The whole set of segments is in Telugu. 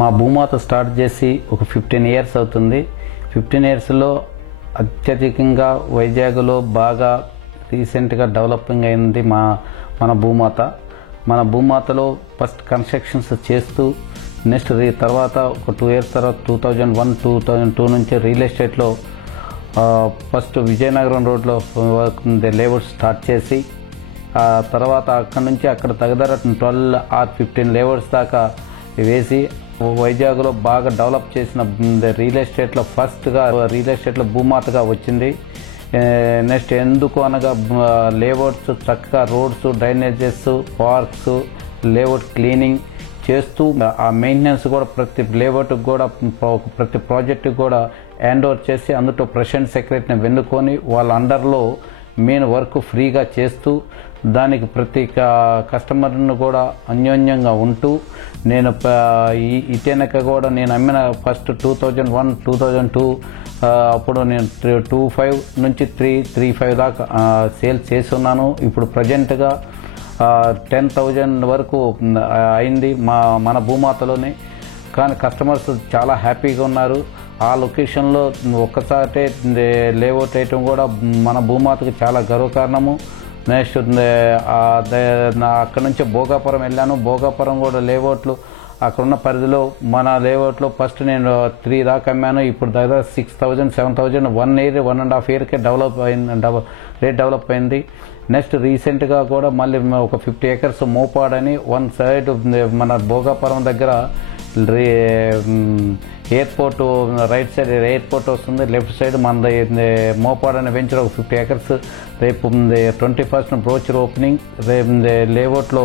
మా భూమాత స్టార్ట్ చేసి ఒక 15 ఇయర్స్ అవుతుంది. 15 ఇయర్స్లో అత్యధికంగా వైజాగ్లో బాగా రీసెంట్గా డెవలపింగ్ అయింది మన భూమాత. మన భూమాతలో ఫస్ట్ కన్స్ట్రక్షన్స్ చేస్తూ నెక్స్ట్ తర్వాత ఒక 2 ఇయర్స్ తర్వాత 2001-2002 నుంచి రియల్ ఎస్టేట్లో ఫస్ట్ విజయనగరం రోడ్లో లేఅవుట్ స్టార్ట్ చేసి ఆ తర్వాత అక్కడ నుంచి అక్కడ దగ్గర 12 or 15 లేఅవుట్స్ దాకా వేసి వైజాగ్లో బాగా డెవలప్ చేసిన రియల్ ఎస్టేట్లో ఫస్ట్గా రియల్ ఎస్టేట్లో భూమాతగా వచ్చింది. నెక్స్ట్ ఎందుకు అనగా లేఅవుట్స్ చక్కగా roads, drainages, parks, layout cleaning చేస్తూ ఆ మెయింటెనెన్స్ కూడా ప్రతి లేఅవుట్కి కూడా ప్రతి ప్రాజెక్టుకి కూడా హ్యాండ్ ఓవర్ చేసి అందులో ప్రెసిడెంట్ సెక్రటరీని వెన్నుకొని వాళ్ళ అండర్లో మెయిన్ వర్క్ ఫ్రీగా చేస్తూ దానికి ప్రతి కస్టమర్ను కూడా అన్యోన్యంగా ఉంటూ నేను ఇటెనక కూడా నేను అమ్మిన ఫస్ట్ 2001-2002 అప్పుడు నేను 25 నుంచి 335 దాకా సేల్స్ చేసి ఉన్నాను. ఇప్పుడు ప్రజెంట్గా 10,000 వరకు అయింది మన భూమాతలోనే. కానీ కస్టమర్స్ చాలా హ్యాపీగా ఉన్నారు. ఆ లొకేషన్లో ఒక్కసారి లేఅవుట్ వేయటం కూడా మన భూమాతకి చాలా గర్వకారణము. నెక్స్ట్ అక్కడ నుంచి భోగాపురం వెళ్ళాను. భోగాపురం కూడా లేఅవుట్లు అక్కడున్న పరిధిలో మన లేఅవుట్లో ఫస్ట్ నేను 3 దాకా అమ్మాను. ఇప్పుడు దాదాపు 6,000-7,000 1.5 ఇయర్కే రేట్ డెవలప్ అయింది. నెక్స్ట్ రీసెంట్గా కూడా మళ్ళీ ఒక 50 acres మోపాడని వన్ సైడ్ మన భోగాపురం దగ్గర ఎయిర్పోర్ట్ రైట్ సైడ్ ఎయిర్పోర్ట్ వస్తుంది, లెఫ్ట్ సైడ్ మన మోపాడని వెంచర్ ఒక 50 acres రేపు 21st బ్రోచర్ ఓపెనింగ్ లేఅవుట్లో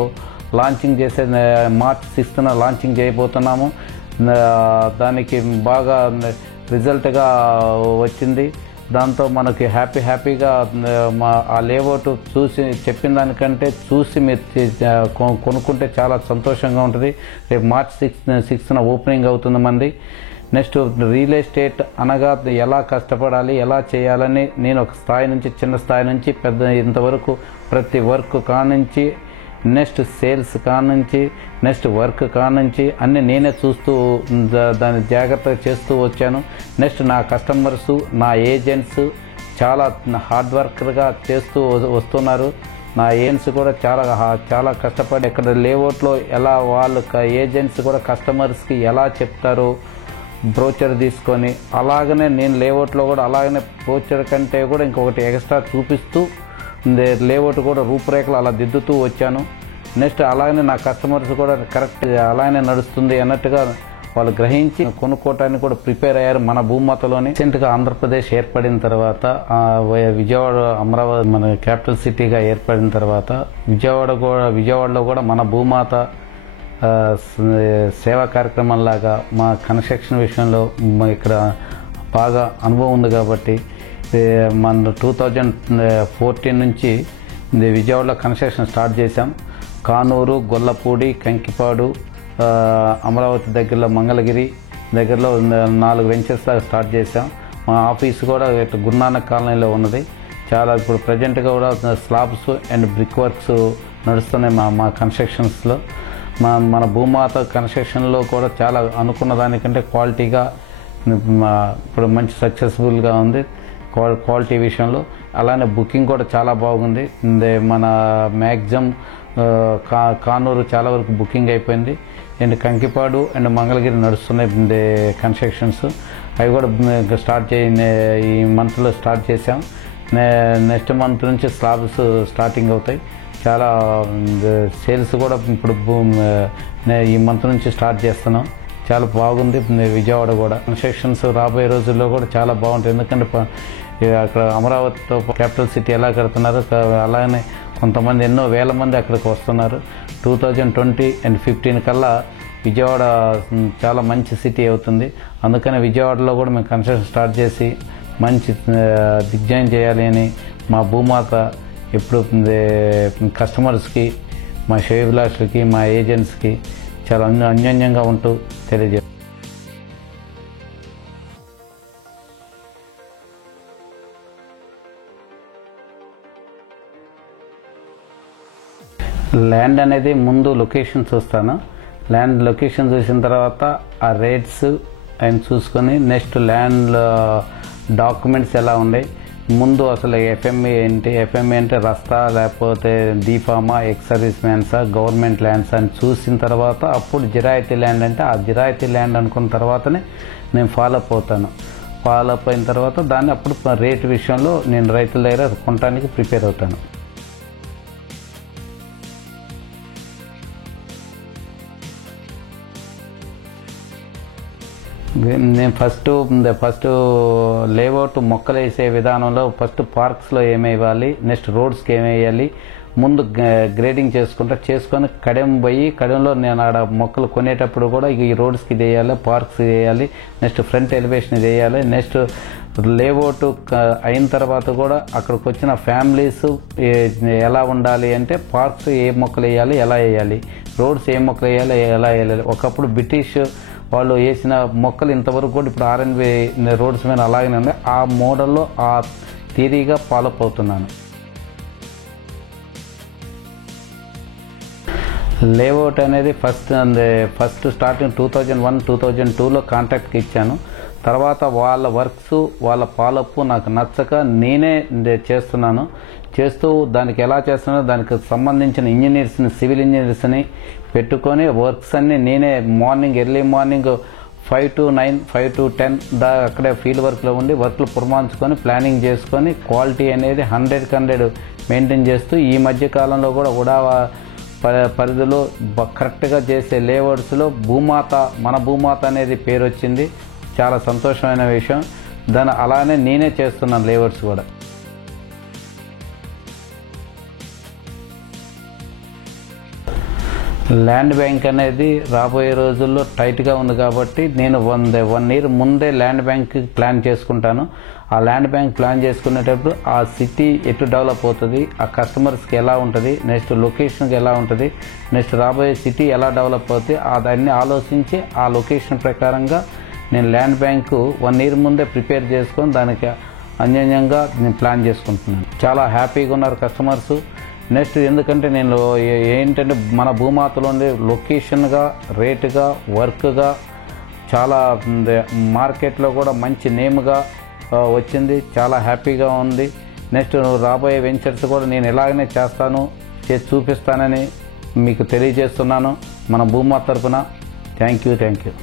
లాంచింగ్ చేసే March 6th లాంచింగ్ చేయబోతున్నాము. దానికి బాగా రిజల్ట్గా వచ్చింది. దాంతో మనకి హ్యాపీగా ఆ లేఅవుట్ చూసి చెప్పిన దానికంటే చూసి మీరు కొనుక్కుంటే చాలా సంతోషంగా ఉంటుంది. రేపు March 6th ఓపెనింగ్ అవుతుంది మంది. నెక్స్ట్ రియల్ ఎస్టేట్ అనగా ఎలా కష్టపడాలి, ఎలా చేయాలని నేను ఒక స్థాయి నుంచి చిన్న స్థాయి నుంచి పెద్ద ఇంతవరకు ప్రతి వర్క్ కానుంచి నెక్స్ట్ సేల్స్ కానుంచి నెక్స్ట్ వర్క్ కానుంచి అన్నీ నేనే చూస్తూ దాన్ని జాగ్రత్తగా చేస్తూ వచ్చాను. నెక్స్ట్ నా కస్టమర్స్, నా ఏజెంట్స్ చాలా హార్డ్ వర్కర్గా చేస్తూ వస్తున్నారు. నా ఏజెంట్స్ కూడా చాలా కష్టపడి ఇక్కడ లేఅవుట్లో ఎలా వాళ్ళు ఏజెంట్స్ కూడా కస్టమర్స్కి ఎలా చెప్తారు బ్రోచర్ తీసుకొని అలాగనే నేను లేఅవుట్లో కూడా అలాగనే బ్రోచర్ కంటే కూడా ఇంకొకటి ఎక్స్ట్రా చూపిస్తూ లేఅవుట్ కూడా రూపురేఖలు అలా దిద్దుతూ వచ్చాను. నెక్స్ట్ అలాగనే నా కస్టమర్స్ కూడా కరెక్ట్ అలాగనే నడుస్తుంది అన్నట్టుగా వాళ్ళు గ్రహించి కొనుక్కోవటానికి కూడా ప్రిపేర్ అయ్యారు మన భూమాతలోని. రీసెంట్గా ఆంధ్రప్రదేశ్ ఏర్పడిన తర్వాత విజయవాడ అమరావతి మన క్యాపిటల్ సిటీగా ఏర్పడిన తర్వాత విజయవాడలో కూడా మన భూమాత సేవా కార్యక్రమంలాగా మా కన్స్ట్రక్షన్ విషయంలో ఇక్కడ బాగా అనుభవం ఉంది కాబట్టి మన 2014 నుంచి విజయవాడలో కన్స్ట్రక్షన్ స్టార్ట్ చేశాం. కానూరు, గొల్లపూడి, కంకిపాడు, అమరావతి దగ్గరలో మంగళగిరి దగ్గరలో 4 వెంచర్స్ దాకా స్టార్ట్ చేశాం. మా ఆఫీస్ కూడా గురునానక్ కాలనీలో ఉన్నది. చాలా ఇప్పుడు ప్రజెంట్గా కూడా స్లాబ్స్ అండ్ బ్రిక్ వర్క్స్ నడుస్తున్నాయి మా కన్స్ట్రక్షన్స్లో. మన భూమాత కన్స్ట్రక్షన్లో కూడా చాలా అనుకున్న దానికంటే క్వాలిటీగా ఇప్పుడు మంచి సక్సెస్ఫుల్గా ఉంది క్వాలిటీ విషయంలో. అలానే బుకింగ్ కూడా చాలా బాగుంది. మన మ్యాక్సిమం కానూరు చాలా వరకు బుకింగ్ అయిపోయింది. అండ్ కంకిపాడు అండ్ మంగళగిరి నడుస్తున్నాయి కన్స్ట్రక్షన్స్. అవి కూడా స్టార్ట్ ఈ మంత్లో స్టార్ట్ చేసాం. నెక్స్ట్ మంత్ నుంచి స్లాబ్స్ స్టార్టింగ్ అవుతాయి. చాలా సేల్స్ కూడా ఇప్పుడు ఈ మంత్ నుంచి స్టార్ట్ చేస్తున్నాం. చాలా బాగుంది విజయవాడ కూడా. కన్స్ట్రక్షన్స్ రాబోయే రోజుల్లో కూడా చాలా బాగుంటుంది. ఎందుకంటే అక్కడ అమరావతితో క్యాపిటల్ సిటీ ఎలా కడుతున్నారు అలాగనే కొంతమంది ఎన్నో వేల మంది అక్కడికి వస్తున్నారు. 2020 and 2015 కల్లా విజయవాడ చాలా మంచి సిటీ అవుతుంది. అందుకని విజయవాడలో కూడా మేము కన్స్ట్రక్షన్ స్టార్ట్ చేసి మంచి దిగ్జయం చేయాలి అని మా భూమాత ఎప్పుడు కస్టమర్స్కి, మా శ్రేయోభిలాషులకి, మా ఏజెంట్స్కి చాలా అన్యోన్యంగా ఉంటూ తెలియజేస్తాం. ల్యాండ్ అనేది ముందు లొకేషన్ చూస్తాను. ల్యాండ్ లొకేషన్ చూసిన తర్వాత ఆ రేట్స్ ఆయన చూసుకొని నెక్స్ట్ ల్యాండ్ డాక్యుమెంట్స్ ఎలా ఉన్నాయి, ముందు అసలు ఎఫ్ఎంఏ ఏంటి, ఎఫ్ఎంఏ అంటే రస్తా లేకపోతే డీఫామా, ఎక్స్ సర్వీస్ మ్యాన్సా, గవర్నమెంట్ ల్యాండ్స్ అని చూసిన తర్వాత అప్పుడు జిరాయితీ ల్యాండ్ అంటే ఆ జిరాయితీ ల్యాండ్ అనుకున్న తర్వాతనే నేను ఫాలో అప్ అవుతాను. ఫాలో అప్ అయిన తర్వాత దాన్ని అప్పుడు రేటు విషయంలో నేను రైతుల దగ్గర కొనడానికి ప్రిపేర్ అవుతాను. నేను ఫస్ట్ లేఅవుట్ మొక్కలు వేసే విధానంలో ఫస్ట్ పార్క్స్లో ఏమేయాలి, నెక్స్ట్ రోడ్స్కి ఏమేయాలి, ముందు గ్రేడింగ్ చేసుకొని కడెం పోయి కడెంలో నేను ఆడ మొక్కలు కొనేటప్పుడు కూడా ఈ రోడ్స్కి ఇది వేయాలి, పార్క్స్ వేయాలి, నెక్స్ట్ ఫ్రంట్ ఎలివేషన్ ఇది వేయాలి. నెక్స్ట్ లేఅవుట్ అయిన తర్వాత కూడా అక్కడికి వచ్చిన ఫ్యామిలీస్ ఎలా ఉండాలి అంటే పార్క్స్ ఏ మొక్కలు వేయాలి, ఎలా వేయాలి, రోడ్స్ ఏ మొక్కలు వేయాలి, ఎలా వేయాలి. ఒకప్పుడు బ్రిటిష్ వాళ్ళు వేసిన మొక్కలు ఇంతవరకు కూడా ఇప్పుడు ఆర్ఎన్బి రోడ్స్ మీద అలాగనే ఉన్నాయి. ఆ మోడల్లో ఆ థియరీగా ఫాలో అప్ అవుతున్నాను. లేఅవుట్ అనేది ఫస్ట్ స్టార్టింగ్ 2001-2002లో కాంట్రాక్ట్కి ఇచ్చాను. తర్వాత వాళ్ళ వర్క్స్ వాళ్ళ ఫాలోఅప్ నాకు నచ్చక నేనే చేస్తూ దానికి ఎలా చేస్తున్నానో దానికి సంబంధించిన ఇంజనీర్స్ని, సివిల్ ఇంజనీర్స్ని పెట్టుకొని వర్క్స్ అన్ని నేనే ఎర్లీ మార్నింగ్ 5 to 9, 5 to 10 అక్కడే ఫీల్డ్ వర్క్లో ఉండి వర్క్లు పురమాయించుకొని ప్లానింగ్ చేసుకొని క్వాలిటీ అనేది 100% మెయింటైన్ చేస్తూ ఈ మధ్య కాలంలో కూడా ఉడావా పరిధిలో కరెక్ట్గా చేసే లేఅవుట్స్లో మన భూమాత అనేది పేరు వచ్చింది. చాలా సంతోషమైన విషయం. దాన్ని అలానే నేనే చేస్తున్నాను లేఅవుట్స్ కూడా. ల్యాండ్ బ్యాంక్ అనేది రాబోయే రోజుల్లో టైట్గా ఉంది కాబట్టి నేను 1 year ముందే ల్యాండ్ బ్యాంక్ ప్లాన్ చేసుకుంటాను. ఆ ల్యాండ్ బ్యాంక్ ప్లాన్ చేసుకునేటప్పుడు ఆ సిటీ ఎటు డెవలప్ అవుతుంది, ఆ కస్టమర్స్కి ఎలా ఉంటుంది, నెక్స్ట్ లొకేషన్కి ఎలా ఉంటుంది, నెక్స్ట్ రాబోయే సిటీ ఎలా డెవలప్ అవుతుంది, దాన్ని ఆలోచించి ఆ లొకేషన్ ప్రకారంగా నేను ల్యాండ్ బ్యాంకు 1 year ముందే ప్రిపేర్ చేసుకొని దానికి అన్యోన్యంగా నేను ప్లాన్ చేసుకుంటున్నాను. చాలా హ్యాపీగా ఉన్నారు కస్టమర్స్. నెక్స్ట్ ఎందుకంటే నేను ఏంటంటే మన భూమాతలో లొకేషన్గా, రేటుగా, వర్క్గా చాలా మార్కెట్లో కూడా మంచి నేమ్గా వచ్చింది. చాలా హ్యాపీగా ఉంది. నెక్స్ట్ రాబోయే వెంచర్స్ కూడా నేను ఎలాగనే చేసి చూపిస్తానని మీకు తెలియజేస్తున్నాను మన భూమాత తరఫున. Thank you.